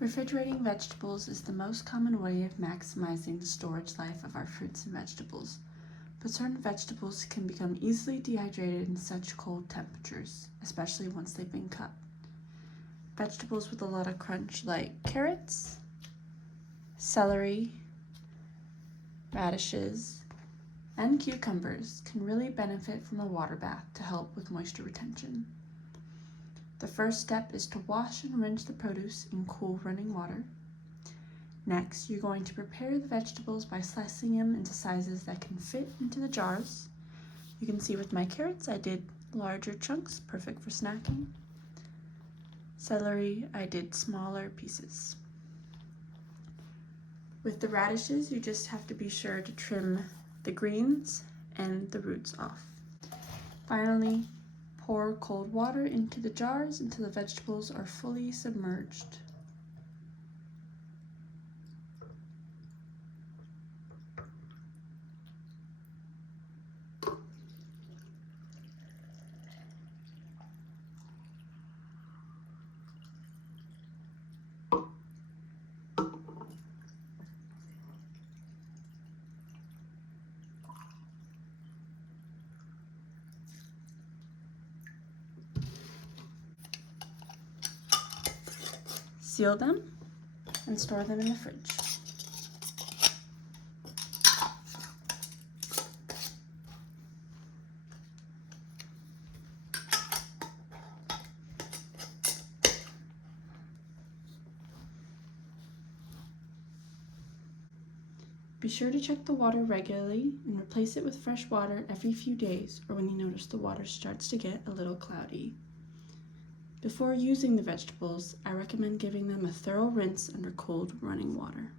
Refrigerating vegetables is the most common way of maximizing the storage life of our fruits and vegetables, but certain vegetables can become easily dehydrated in such cold temperatures, especially once they've been cut. Vegetables with a lot of crunch like carrots, celery, radishes, and cucumbers can really benefit from a water bath to help with moisture retention. The first step is to wash and rinse the produce in cool running water. Next, you're going to prepare the vegetables by slicing them into sizes that can fit into the jars. You can see with my carrots, I did larger chunks, perfect for snacking. Celery, I did smaller pieces. With the radishes, you just have to be sure to trim the greens and the roots off. Finally, pour cold water into the jars until the vegetables are fully submerged. Seal them and store them in the fridge. Be sure to check the water regularly and replace it with fresh water every few days or when you notice the water starts to get a little cloudy. Before using the vegetables, I recommend giving them a thorough rinse under cold running water.